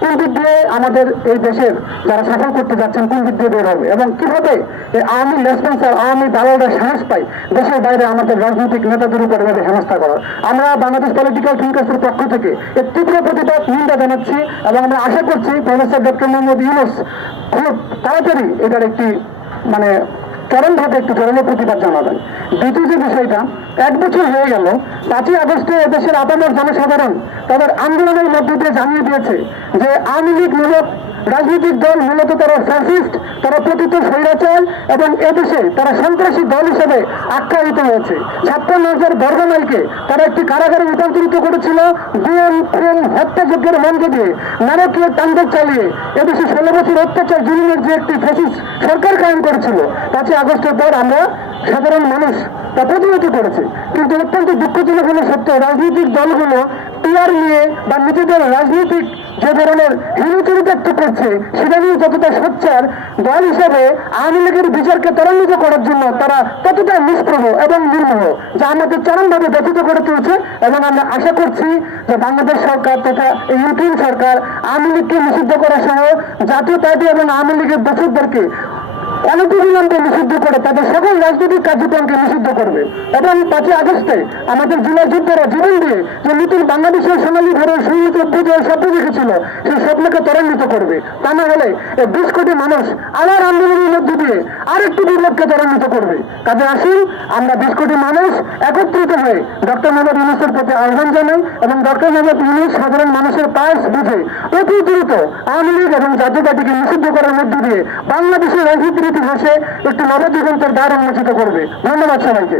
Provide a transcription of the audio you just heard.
কোন দিক দিয়ে আমাদের এই দেশের যারা শাসন করতে যাচ্ছেন কোন দিক দিয়ে বের হবে এবং কিভাবে এই আওয়ামী লেসপেন্সার আওয়ামী দালালরা সাহস পায় দেশের বাইরে আমাদের রাজনৈতিক নেতাদের উপর এভাবে হেনস্থা করার। আমরা বাংলাদেশ পলিটিক্যাল থিঙ্কার্সের পক্ষ থেকে এর তীব্র প্রতিবাদ নিন্দা জানাচ্ছি এবং আমরা আশা করছি প্রফেসর ডক্টর মোহাম্মদ ইউনূস খুব তাড়াতাড়ি এটার একটি চরমভাবে একটু জোরালো প্রতিবাদ জানাবেন। দ্বিতীয় যে বিষয়টা, 1 বছর হয়ে গেল 5ই আগস্টে এদেশের আপামর জনসাধারণ তাদের আন্দোলনের মধ্য দিয়ে জানিয়ে দিয়েছে যে আওয়ামী লীগ মূলক রাজনৈতিক দল মূলত তারা ফ্যাসিস্ট, তারা প্রকৃত স্বৈরাচার এবং এদেশে তারা সন্ত্রাসী দল হিসেবে আখ্যায়িত হয়েছে। 56,000 বর্গমাইলকে তারা একটি কারাগারে রূপান্তরিত করেছিল গুম, খুন, হত্যাযজ্ঞের মধ্য দিয়ে নারকীয় তাণ্ডব চালিয়ে এদেশে 16 বছর অত্যাচার জুলুমের যে একটি ফ্যাসিস্ট সরকার কায়েম করেছিল। 5ই আগস্টের পর আমরা সাধারণ মানুষ তা প্রতিহত করেছে। কিন্তু অত্যন্ত দুঃখজনক হলো সত্য, রাজনৈতিক দলগুলো টিআর নিয়ে বা নিজেদের রাজনৈতিক যে ধরনের হীনচরিতার্থ করছে সেটা নিয়ে যতটা সোচ্চার, দল হিসাবে আওয়ামী লীগের বিচারকে ত্বরান্বিত করার জন্য তারা ততটা নিষ্প্রভ এবং নির্মোহ, যা আমাদের চরমভাবে ব্যথিত করে তুলছে। এবং আমরা আশা করছি যে বাংলাদেশ সরকার তথা এই ইউপিএ সরকার আওয়ামী লীগকে নিষিদ্ধ করা সহ জাতীয় পার্টি এবং আওয়ামী লীগের দোষরদেরকে অনতিবিলম্বে নিষিদ্ধ করে তাদের সকল রাজনৈতিক কার্যক্রমকে নিষিদ্ধ করবে এবং 5ই আগস্টে আমাদের জুলাই যোদ্ধারা জীবন দিয়ে যে নতুন বাংলাদেশের সোনালী ঘরের সুনীত বিজয়ের স্বপ্ন দেখেছিল সেই স্বপ্নকে ত্বরান্বিত করবে। তা না হলে এই 20 কোটি মানুষ আবার আন্দোলনের মধ্য দিয়ে আরেকটি বিপ্লবকে ত্বরান্বিত করবে। কাজে আসুন আমরা 20 কোটি মানুষ একত্রিত হয়ে ডক্টর মোহাম্মদ ইউনূসের প্রতি আহ্বান জানাই এবং ডক্টর মোহাম্মদ ইউনূস সাধারণ মানুষের পাশ বুঝে অতি দ্রুত আওয়ামী লীগ এবং জাতীয় পার্টিকে নিষিদ্ধ করার মধ্য দিয়ে বাংলাদেশের রাজনীতির ইতিহাসে একটি নবদিগন্তের দ্বার উন্মোচিত করবে। ধন্যবাদ সবাইকে।